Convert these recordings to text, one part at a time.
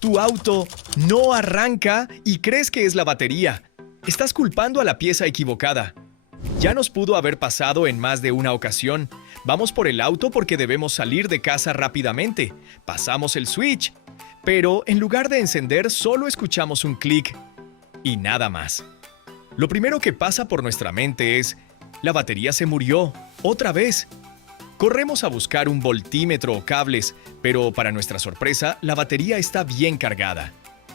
Tu auto no arranca y crees que es la batería. Estás culpando a la pieza equivocada. Ya nos pudo haber pasado en más de una ocasión. Vamos por el auto porque debemos salir de casa rápidamente. Pasamos el switch. Pero en lugar de encender, solo escuchamos un clic y nada más. Lo primero que pasa por nuestra mente es: la batería se murió, otra vez. Corremos a buscar un voltímetro o cables, pero para nuestra sorpresa, la batería está bien cargada.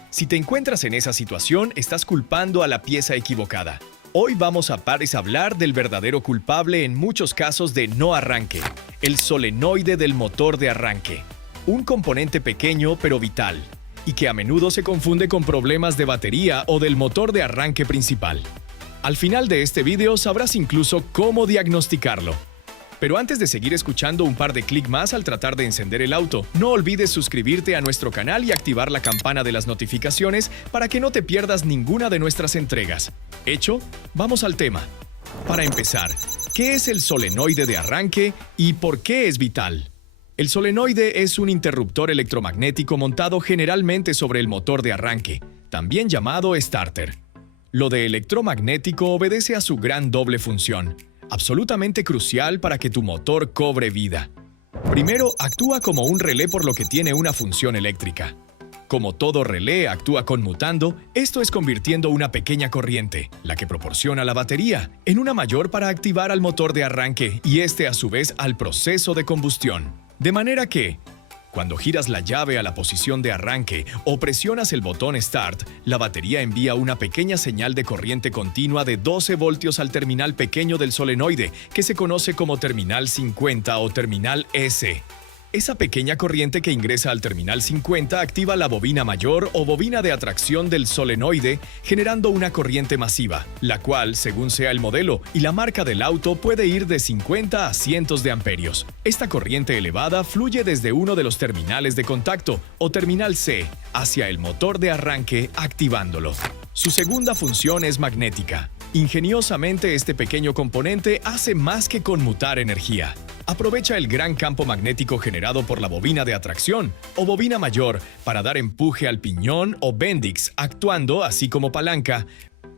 Si te encuentras en esa situación, estás culpando a la pieza equivocada. Hoy vamos a hablar del verdadero culpable en muchos casos de no arranque, el solenoide del motor de arranque. Un componente pequeño pero vital, y que a menudo se confunde con problemas de batería o del motor de arranque principal. Al final de este video sabrás incluso cómo diagnosticarlo. Pero antes de seguir escuchando un par de clics más al tratar de encender el auto, no olvides suscribirte a nuestro canal y activar la campana de las notificaciones para que no te pierdas ninguna de nuestras entregas. ¿Hecho? Vamos al tema. Para empezar, ¿qué es el solenoide de arranque y por qué es vital? El solenoide es un interruptor electromagnético montado generalmente sobre el motor de arranque, también llamado starter. Lo de electromagnético obedece a su gran doble función, absolutamente crucial para que tu motor cobre vida. Primero, actúa como un relé por lo que tiene una función eléctrica. Como todo relé actúa conmutando, esto es convirtiendo una pequeña corriente, la que proporciona la batería, en una mayor para activar al motor de arranque y este a su vez al proceso de combustión. De manera que, cuando giras la llave a la posición de arranque o presionas el botón Start, la batería envía una pequeña señal de corriente continua de 12 voltios al terminal pequeño del solenoide, que se conoce como terminal 50 o terminal S. Esa pequeña corriente que ingresa al terminal 50 activa la bobina mayor o bobina de atracción del solenoide, generando una corriente masiva, la cual, según sea el modelo y la marca del auto, puede ir de 50 a cientos de amperios. Esta corriente elevada fluye desde uno de los terminales de contacto, o terminal C, hacia el motor de arranque, activándolo. Su segunda función es magnética. Ingeniosamente, este pequeño componente hace más que conmutar energía. Aprovecha el gran campo magnético generado por la bobina de atracción, o bobina mayor, para dar empuje al piñón o bendix, actuando, así como palanca,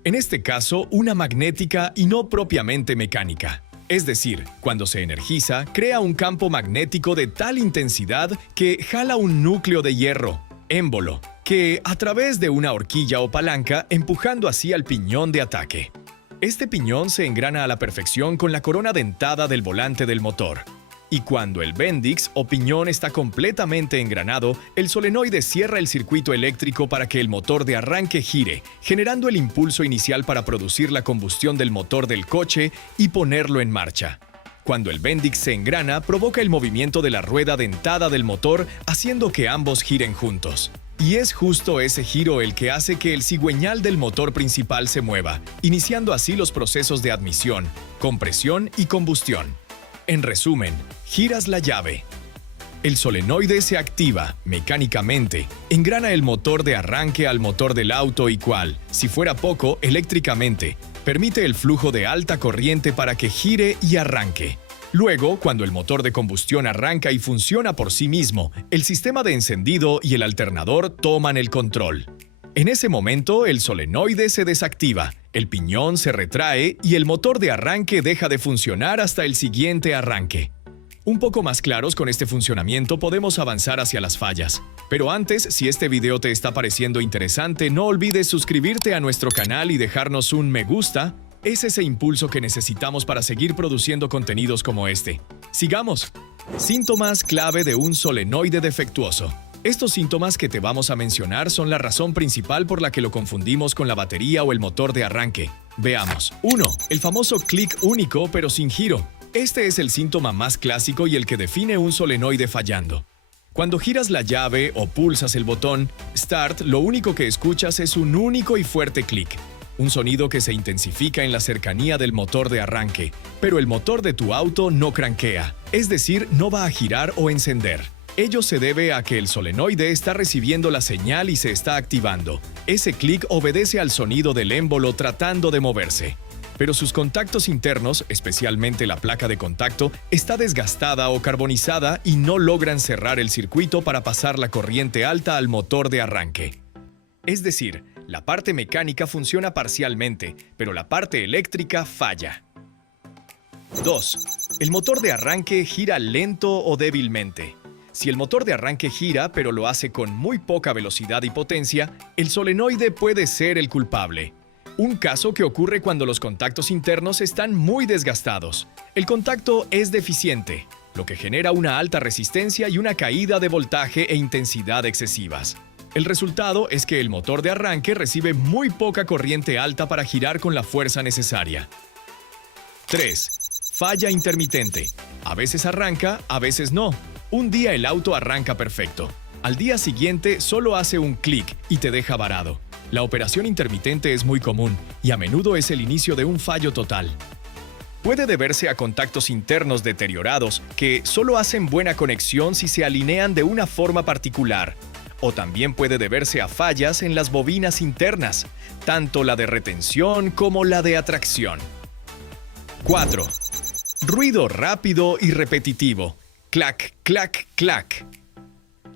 en este caso, una magnética y no propiamente mecánica. Es decir, cuando se energiza, crea un campo magnético de tal intensidad que jala un núcleo de hierro, émbolo, que, a través de una horquilla o palanca, empujando así al piñón de ataque. Este piñón se engrana a la perfección con la corona dentada del volante del motor. Y cuando el bendix o piñón está completamente engranado, el solenoide cierra el circuito eléctrico para que el motor de arranque gire, generando el impulso inicial para producir la combustión del motor del coche y ponerlo en marcha. Cuando el bendix se engrana, provoca el movimiento de la rueda dentada del motor, haciendo que ambos giren juntos. Y es justo ese giro el que hace que el cigüeñal del motor principal se mueva, iniciando así los procesos de admisión, compresión y combustión. En resumen, giras la llave. El solenoide se activa mecánicamente, engrana el motor de arranque al motor del auto y cual, si fuera poco, eléctricamente, permite el flujo de alta corriente para que gire y arranque. Luego, cuando el motor de combustión arranca y funciona por sí mismo, el sistema de encendido y el alternador toman el control. En ese momento, el solenoide se desactiva, el piñón se retrae y el motor de arranque deja de funcionar hasta el siguiente arranque. Un poco más claros con este funcionamiento podemos avanzar hacia las fallas. Pero antes, si este video te está pareciendo interesante, no olvides suscribirte a nuestro canal y dejarnos un me gusta. Es ese impulso que necesitamos para seguir produciendo contenidos como este. ¡Sigamos! Síntomas clave de un solenoide defectuoso. Estos síntomas que te vamos a mencionar son la razón principal por la que lo confundimos con la batería o el motor de arranque. Veamos. 1. El famoso clic único pero sin giro. Este es el síntoma más clásico y el que define un solenoide fallando. Cuando giras la llave o pulsas el botón Start, lo único que escuchas es un único y fuerte clic. Un sonido que se intensifica en la cercanía del motor de arranque, pero el motor de tu auto no cranquea, es decir, no va a girar o encender. Ello se debe a que el solenoide está recibiendo la señal y se está activando. Ese clic obedece al sonido del émbolo tratando de moverse. pero sus contactos internos, especialmente la placa de contacto, está desgastada o carbonizada y no logran cerrar el circuito para pasar la corriente alta al motor de arranque. Es decir, la parte mecánica funciona parcialmente, pero la parte eléctrica falla. 2. El motor de arranque gira lento o débilmente. Si el motor de arranque gira, pero lo hace con muy poca velocidad y potencia, el solenoide puede ser el culpable. Un caso que ocurre cuando los contactos internos están muy desgastados. El contacto es deficiente, lo que genera una alta resistencia y una caída de voltaje e intensidad excesivas. El resultado es que el motor de arranque recibe muy poca corriente alta para girar con la fuerza necesaria. 3. Falla intermitente. A veces arranca, a veces no. Un día el auto arranca perfecto. Al día siguiente solo hace un clic y te deja varado. La operación intermitente es muy común y a menudo es el inicio de un fallo total. Puede deberse a contactos internos deteriorados que solo hacen buena conexión si se alinean de una forma particular. O también puede deberse a fallas en las bobinas internas, tanto la de retención como la de atracción. 4. Ruido rápido y repetitivo. Clac, clac, clac.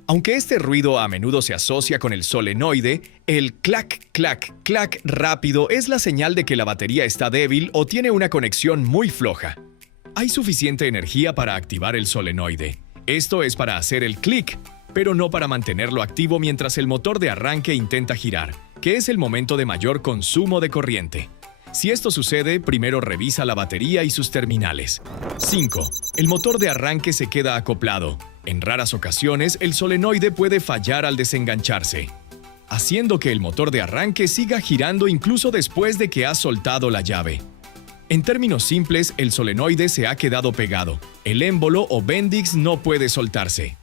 Aunque este ruido a menudo se asocia con el solenoide, el clac, clac, clac rápido es la señal de que la batería está débil o tiene una conexión muy floja. Hay suficiente energía para activar el solenoide. Esto es para hacer el clic, pero no para mantenerlo activo mientras el motor de arranque intenta girar, que es el momento de mayor consumo de corriente. Si esto sucede, primero revisa la batería y sus terminales. 5. El motor de arranque se queda acoplado. En raras ocasiones, el solenoide puede fallar al desengancharse, haciendo que el motor de arranque siga girando incluso después de que has soltado la llave. En términos simples, el solenoide se ha quedado pegado. El émbolo o bendix no puede soltarse.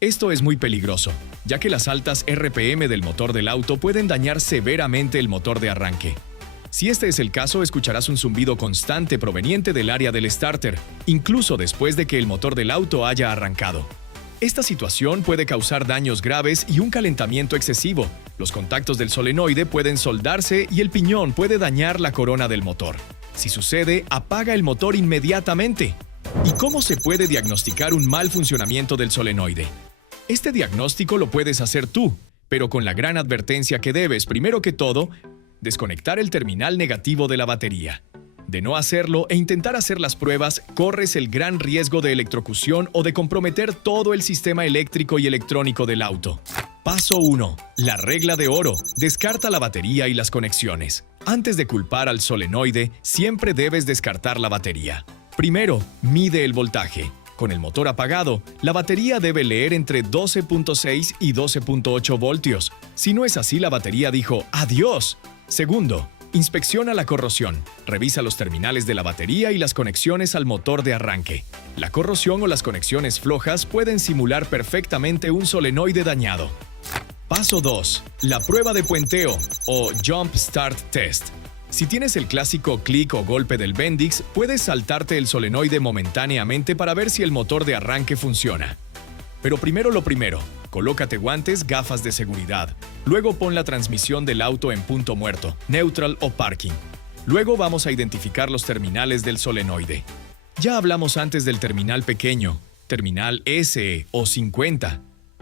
Esto es muy peligroso, ya que las altas RPM del motor del auto pueden dañar severamente el motor de arranque. Si este es el caso, escucharás un zumbido constante proveniente del área del starter, incluso después de que el motor del auto haya arrancado. Esta situación puede causar daños graves y un calentamiento excesivo. Los contactos del solenoide pueden soldarse y el piñón puede dañar la corona del motor. Si sucede, apaga el motor inmediatamente. ¿Y cómo se puede diagnosticar un mal funcionamiento del solenoide? Este diagnóstico lo puedes hacer tú, pero con la gran advertencia que debes, primero que todo, desconectar el terminal negativo de la batería. De no hacerlo e intentar hacer las pruebas, corres el gran riesgo de electrocución o de comprometer todo el sistema eléctrico y electrónico del auto. Paso 1. La regla de oro. Descarta la batería y las conexiones. Antes de culpar al solenoide, siempre debes descartar la batería. Primero, mide el voltaje. Con el motor apagado, la batería debe leer entre 12.6 y 12.8 voltios. Si no es así, la batería dijo ¡adiós! Segundo, inspecciona la corrosión. Revisa los terminales de la batería y las conexiones al motor de arranque. La corrosión o las conexiones flojas pueden simular perfectamente un solenoide dañado. Paso 2. La prueba de puenteo o Jump Start Test. Si tienes el clásico clic o golpe del bendix, puedes saltarte el solenoide momentáneamente para ver si el motor de arranque funciona. Pero primero lo primero, colócate guantes, gafas de seguridad. Luego pon la transmisión del auto en punto muerto, neutral o parking. Luego vamos a identificar los terminales del solenoide. Ya hablamos antes del terminal pequeño, terminal SE o 50.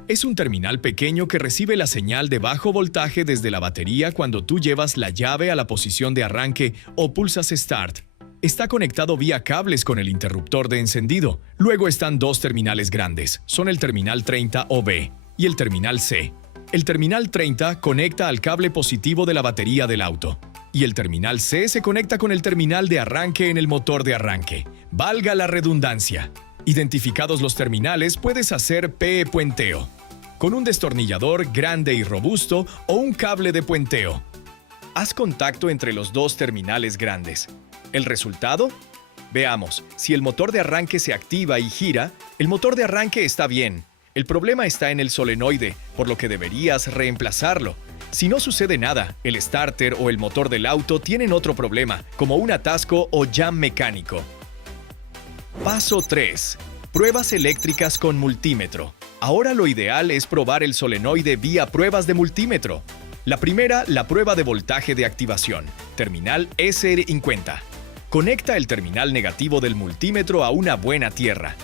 Es un terminal pequeño que recibe la señal de bajo voltaje desde la batería cuando tú llevas la llave a la posición de arranque o pulsas Start. Está conectado vía cables con el interruptor de encendido. Luego están dos terminales grandes. Son el terminal 30 o B y el terminal C. El terminal 30 conecta al cable positivo de la batería del auto. Y el terminal C se conecta con el terminal de arranque en el motor de arranque. Valga la redundancia. Identificados los terminales, puedes hacer puenteo con un destornillador grande y robusto o un cable de puenteo. Haz contacto entre los dos terminales grandes. ¿El resultado? Veamos, si el motor de arranque se activa y gira, el motor de arranque está bien. El problema está en el solenoide, por lo que deberías reemplazarlo. Si no sucede nada, el starter o el motor del auto tienen otro problema, como un atasco o jam mecánico. Paso 3. Pruebas eléctricas con multímetro. Ahora lo ideal es probar el solenoide vía pruebas de multímetro. La primera, la prueba de voltaje de activación, terminal SR50. Conecta el terminal negativo del multímetro a una buena tierra.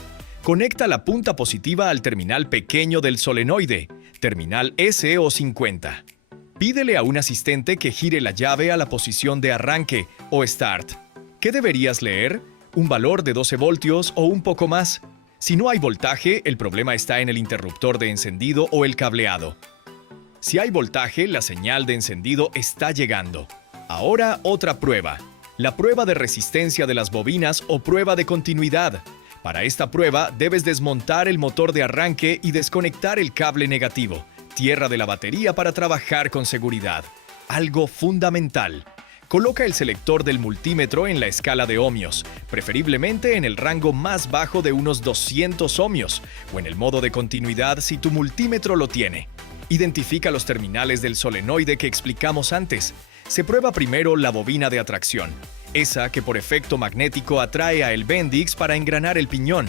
Conecta la punta positiva al terminal pequeño del solenoide, terminal S o 50. Pídele a un asistente que gire la llave a la posición de arranque o Start. ¿Qué deberías leer? ¿Un valor de 12 voltios o un poco más? Si no hay voltaje, el problema está en el interruptor de encendido o el cableado. Si hay voltaje, la señal de encendido está llegando. Ahora otra prueba. La prueba de resistencia de las bobinas o prueba de continuidad. Para esta prueba, debes desmontar el motor de arranque y desconectar el cable negativo, tierra de la batería para trabajar con seguridad. Algo fundamental. Coloca el selector del multímetro en la escala de ohmios, preferiblemente en el rango más bajo de unos 200 ohmios, o en el modo de continuidad si tu multímetro lo tiene. Identifica los terminales del solenoide que explicamos antes. Se prueba primero la bobina de atracción, esa que por efecto magnético atrae a el Bendix para engranar el piñón.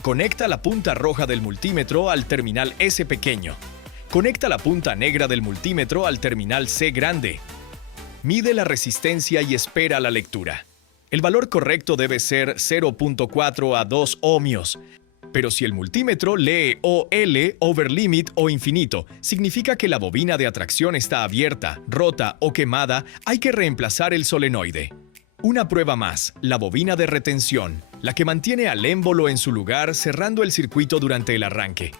Conecta la punta roja del multímetro al terminal S pequeño. Conecta la punta negra del multímetro al terminal C grande. Mide la resistencia y espera la lectura. El valor correcto debe ser 0.4 a 2 ohmios. Pero si el multímetro lee OL, overlimit o infinito, significa que la bobina de atracción está abierta, rota o quemada, hay que reemplazar el solenoide. Una prueba más, la bobina de retención, la que mantiene al émbolo en su lugar cerrando el circuito durante el arranque.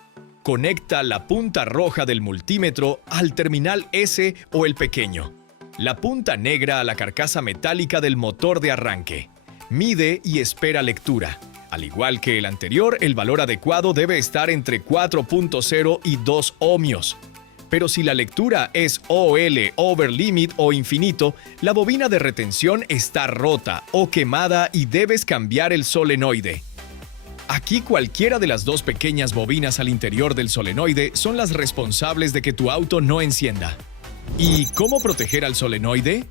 Conecta la punta roja del multímetro al terminal S o el pequeño. La punta negra a la carcasa metálica del motor de arranque. Mide y espera lectura. Al igual que el anterior, el valor adecuado debe estar entre 4.0 y 2 ohmios. Pero si la lectura es OL, overlimit o infinito, la bobina de retención está rota o quemada y debes cambiar el solenoide. Aquí cualquiera de las dos pequeñas bobinas al interior del solenoide son las responsables de que tu auto no encienda. ¿Y cómo proteger al solenoide?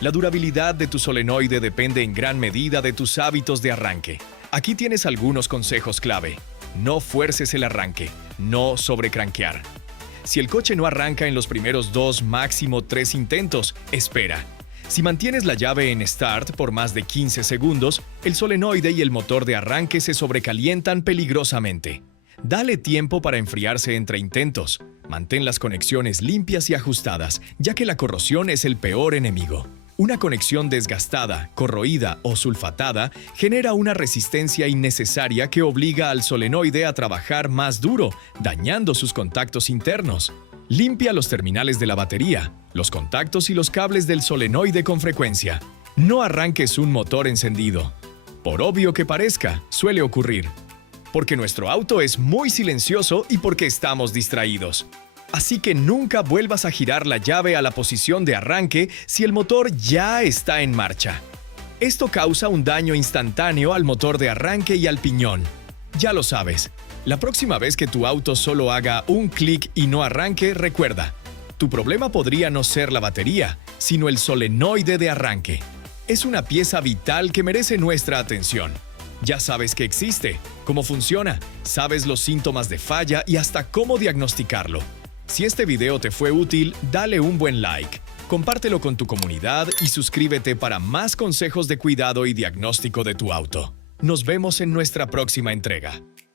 La durabilidad de tu solenoide depende en gran medida de tus hábitos de arranque. Aquí tienes algunos consejos clave. No fuerces el arranque, no sobrecranquear. Si el coche no arranca en los primeros 2, máximo 3 intentos, espera. Si mantienes la llave en Start por más de 15 segundos, el solenoide y el motor de arranque se sobrecalientan peligrosamente. Dale tiempo para enfriarse entre intentos. Mantén las conexiones limpias y ajustadas, ya que la corrosión es el peor enemigo. Una conexión desgastada, corroída o sulfatada genera una resistencia innecesaria que obliga al solenoide a trabajar más duro, dañando sus contactos internos. Limpia los terminales de la batería, los contactos y los cables del solenoide con frecuencia. No arranques un motor encendido. Por obvio que parezca, suele ocurrir. Porque nuestro auto es muy silencioso y porque estamos distraídos. Así que nunca vuelvas a girar la llave a la posición de arranque si el motor ya está en marcha. Esto causa un daño instantáneo al motor de arranque y al piñón. Ya lo sabes, la próxima vez que tu auto solo haga un clic y no arranque, recuerda, tu problema podría no ser la batería, sino el solenoide de arranque. Es una pieza vital que merece nuestra atención. Ya sabes que existe, cómo funciona, sabes los síntomas de falla y hasta cómo diagnosticarlo. Si este video te fue útil, dale un buen like, compártelo con tu comunidad y suscríbete para más consejos de cuidado y diagnóstico de tu auto. Nos vemos en nuestra próxima entrega.